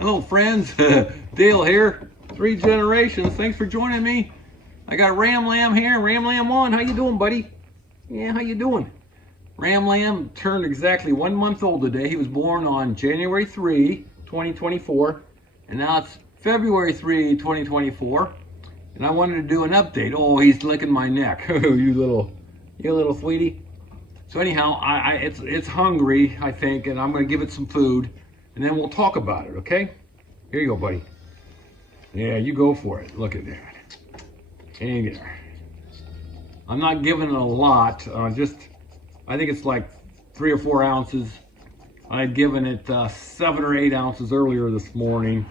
Hello friends, Dale here, 3 generations. Thanks for joining me. I got Ram Lamb here, Ram Lamb 1. How you doing, buddy? Yeah, how you doing? Ram Lamb turned exactly 1 month old today. He was born on January 3, 2024, and now it's February 3, 2024. And I wanted to do an update. Oh, he's licking my neck. you little sweetie. So anyhow, it's hungry, I think, and I'm gonna give it some food, and then we'll talk about it, okay? Here you go, buddy. Yeah, you go for it. Look at that. Hang there. I'm not giving it a lot. I think it's like 3 or 4 ounces. I had given it 7 or 8 ounces earlier this morning,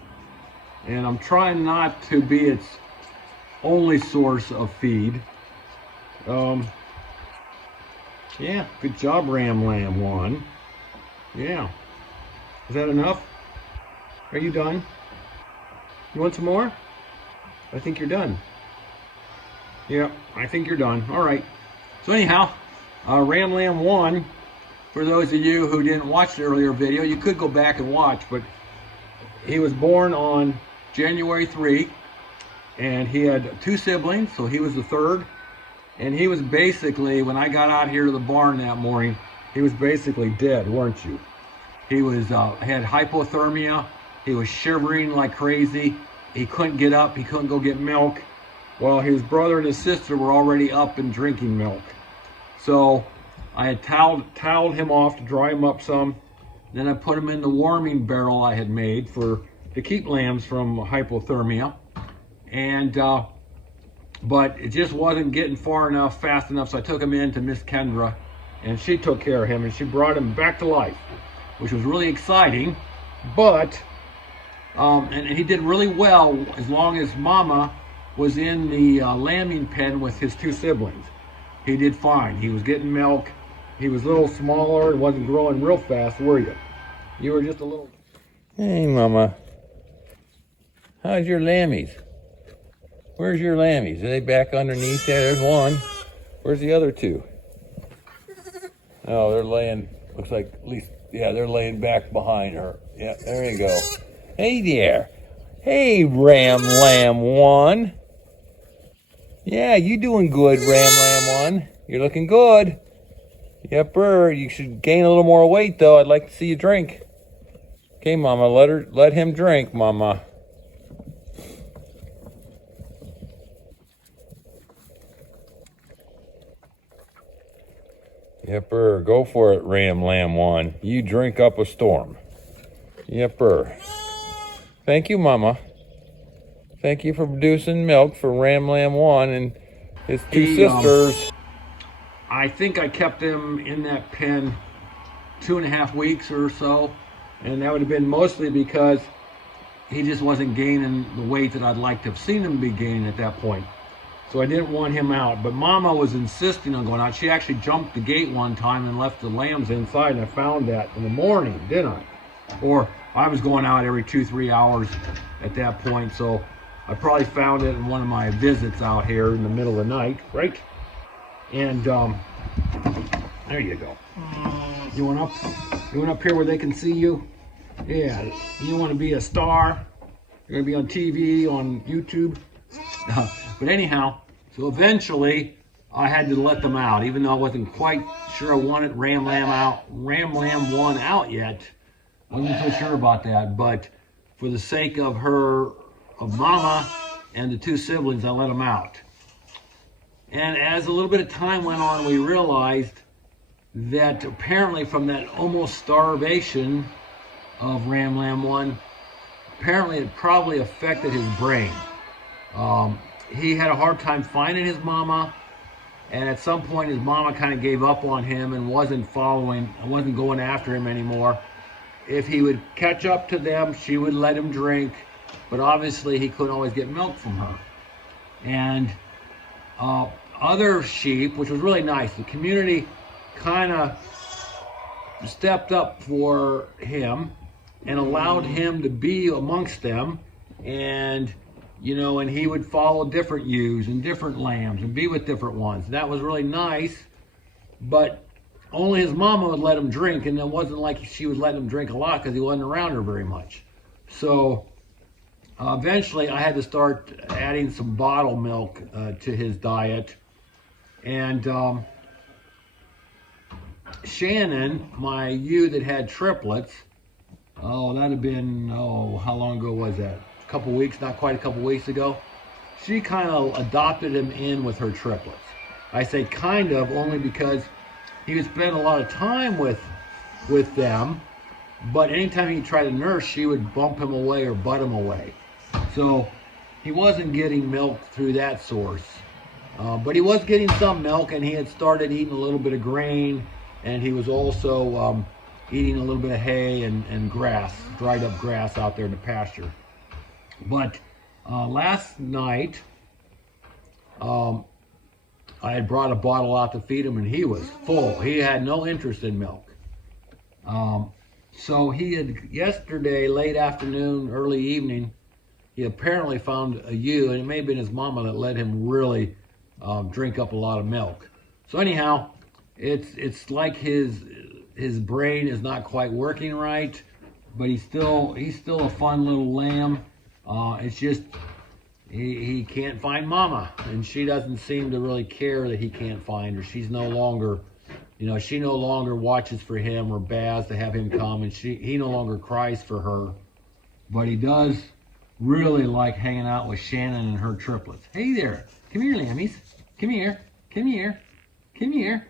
and I'm trying not to be its only source of feed. Yeah, good job, Ram Lamb 1. Yeah. Is that enough? Are you done? You want some more? I think you're done. Yeah, I think you're done. All right. So anyhow, Ram Lamb 1, for those of you who didn't watch the earlier video, you could go back and watch, but he was born on January 3, and he had 2 siblings, so he was the 3rd. And he was basically, when I got out here to the barn that morning, he was basically dead, weren't you? He was had hypothermia. He was shivering like crazy. He couldn't get up. He couldn't go get milk. Well, his brother and his sister were already up and drinking milk. So I had toweled him off to dry him up some. Then I put him in the warming barrel I had made to keep lambs from hypothermia. And but it just wasn't getting far enough, fast enough, so I took him in to Miss Kendra, and she took care of him, and she brought him back to life, which was really exciting. But and he did really well as long as Mama was in the lambing pen with his 2 siblings. He did fine. He was getting milk. He was a little smaller and wasn't growing real fast, were you? You were just a little... Hey, Mama. How's your lammies? Where's your lammies? Are they back underneath there? There's one. Where's the other 2? Oh, they're laying, looks like at least, yeah, they're laying back behind her. Yeah, there you go. Hey there. Hey, Ram Lamb 1. Yeah, you doing good, Ram Lamb 1. You're looking good. Yepper, you should gain a little more weight, though. I'd like to see you drink. Okay, Mama, let him drink, Mama. Yepper, go for it, Ram Lamb 1. You drink up a storm. Yepper. Thank you, Mama. Thank you for producing milk for Ram Lamb 1 and his 2 sisters. I think I kept him in that pen 2.5 weeks or so, and that would have been mostly because he just wasn't gaining the weight that I'd like to have seen him be gaining at that point. So I didn't want him out, but Mama was insisting on going out. She actually jumped the gate one time and left the lambs inside, and I found that in the morning, didn't I? Or I was going out every 2-3 hours at that point, so I probably found it in one of my visits out here in the middle of the night, right? And there you go. You went up here where they can see you? Yeah, you want to be a star? You're going to be on TV, on YouTube? But anyhow, so eventually I had to let them out, even though I wasn't quite sure I wanted Ram Lamb 1 out yet. I wasn't so sure about that, but for the sake of Mama and the 2 siblings, I let them out. And as a little bit of time went on, we realized that apparently from that almost starvation of Ram Lamb 1, apparently it probably affected his brain. He had a hard time finding his mama, and at some point his mama kind of gave up on him and wasn't going after him anymore. If he would catch up to them, she would let him drink, but obviously he couldn't always get milk from her. And other sheep, which was really nice, the community kind of stepped up for him and allowed him to be amongst them, and and he would follow different ewes and different lambs and be with different ones. That was really nice, but only his mama would let him drink, and it wasn't like she was letting him drink a lot because he wasn't around her very much. So eventually I had to start adding some bottle milk to his diet. And Shannon, my ewe that had triplets, oh, that'd have been, oh, how long ago was that? A couple weeks, not quite a couple weeks ago. She kind of adopted him in with her triplets. I say kind of only because he would spend a lot of time with them, but anytime he tried to nurse, she would bump him away or butt him away. So he wasn't getting milk through that source. But he was getting some milk, and he had started eating a little bit of grain, and he was also eating a little bit of hay and grass, dried up grass out there in the pasture. But last night, I had brought a bottle out to feed him, and he was full. He had no interest in milk. So he had, yesterday, late afternoon, early evening, he apparently found a ewe, and it may have been his mama that let him really drink up a lot of milk. So anyhow, it's like his brain is not quite working right, but he's still a fun little lamb. It's just he can't find mama, and she doesn't seem to really care that he can't find her. She's no longer, she no longer watches for him or baths to have him come, and he no longer cries for her, but he does really like hanging out with Shannon and her triplets. Hey there, come here, lammies. Come here, come here, come here.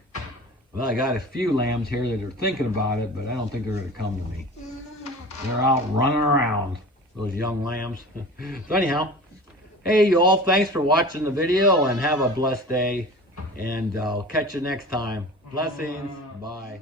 Well, I got a few lambs here that are thinking about it, but I don't think they're going to come to me. They're out running around, those young lambs. So anyhow, hey, you all, thanks for watching the video, and have a blessed day. And I'll catch you next time. Blessings. Bye.